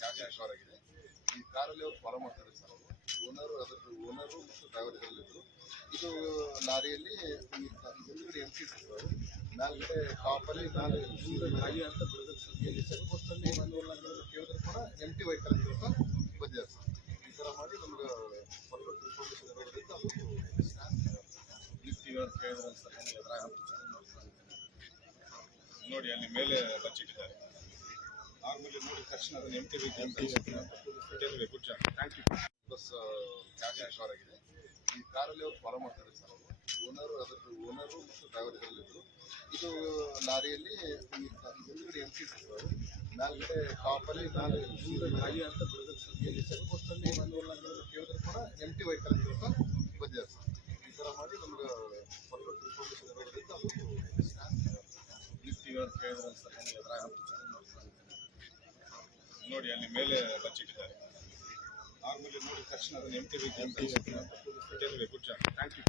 Cash ಶೋರ್ ಆಗಿದೆ. ಈ ಕಾರಲ್ಲಿ ಅವರು ಫಾಲೋ ಮಾಡ್ತಾರೆ ಸರ್. ಅವರು ಓನರು ಮತ್ತು ಡ್ರೈವರ್ ಇದರಲ್ಲಿದ್ದರು. ಇದು ಲಾರಿಯಲ್ಲಿ ಮುಂದುಗಡೆ ಎಂಟಿ ಸರ್. ಮೇಲ್ಗಡೆ ಟಾಪಲ್ಲಿ ಗಾಳಿ ಅಂತ ಬಿಡೋದು ಸರ್. ಇಲ್ಲಿ ಚೆಕ್ ಪೋಸ್ಟಲ್ಲಿ ಕೇಳಿದ್ರು ಕೂಡ ಎಂಟಿ ವೆಹಿಕಲ್ ಅಂತ ಬಂದಿದೆ ಸರ್. ಈ ಥರ ಮಾಡಿ ನಮ್ಗೆ ಪರ್ಫೆಕ್ಟ್ ಇನ್ಫಾರ್ಮೇಷನ್ ಇರೋದ್ರಿಂದ ಲಿಫ್ಟ್ ಇವರು ಕೇಳಿದ್ರಲ್ಲ ಸರ್, ಎದುರಾಗ ನೋಡಿ ಅಲ್ಲಿ ಮೇಲೆ ಬಚ್ಚಿಟ್ಟಿದ್ದಾರೆ. ಆಮೇಲೆ ನೋಡಿದ ತಕ್ಷಣ ಅದನ್ನು ಎಂಟಿ ಗುಡ್ ಜಾಬ್, ಥ್ಯಾಂಕ್ ಯು. ಬಸ್ ಕ್ಯಾಶ್ ಶೋರ್ ಆಗಿದೆ. ಈ ಕಾರಲ್ಲಿ ಅವರು ಫಾಲೋ ಮಾಡ್ತಾರೆ ಸರ್. ಅವರು ಓನರು ಮತ್ತು ಡ್ರೈವರ್ ಇದರಲ್ಲಿದ್ದರು. ಇದು ಲಾರಿಯಲ್ಲಿ ಮುಂದುಗಡೆ ಎಂಟಿ ಸರ್. ಮೇಲ್ಗಡೆ ಟಾಪಲ್ಲಿ ಗಾಳಿ ಅಂತ ಬಿಡೋದು ಸರ್. ಇಲ್ಲಿ ಚೆಕ್ ಪೋಸ್ಟಲ್ಲಿ ಕೇಳಿದ್ರು ಕೂಡ ಎಂಟಿ ವೆಹಿಕಲ್ ಅಂತ ಬಂದಿದೆ ಸರ್. ಈ ಥರ ಮಾಡಿ ನಮ್ಗೆ ಪರ್ಫೆಕ್ಟ್ ಇನ್ಫಾರ್ಮೇಷನ್ ಇರೋದ್ರಿಂದ ಲಿಫ್ಟ್ ಇವರು ಕೇಳಿದ್ರಲ್ಲ ಸರ್, ಎದುರಾಗ ನೋಡಿ ಅಲ್ಲಿ ಮೇಲೆ ಬಚ್ಚಿಟ್ಟಿದ್ದಾರೆ. ಆಮೇಲೆ ನೋಡಿದ ತಕ್ಷಣ ಅದನ್ನು ಎಂಟಿ ಗುಡ್ ಜಾಬ್, ಥ್ಯಾಂಕ್ ಯು.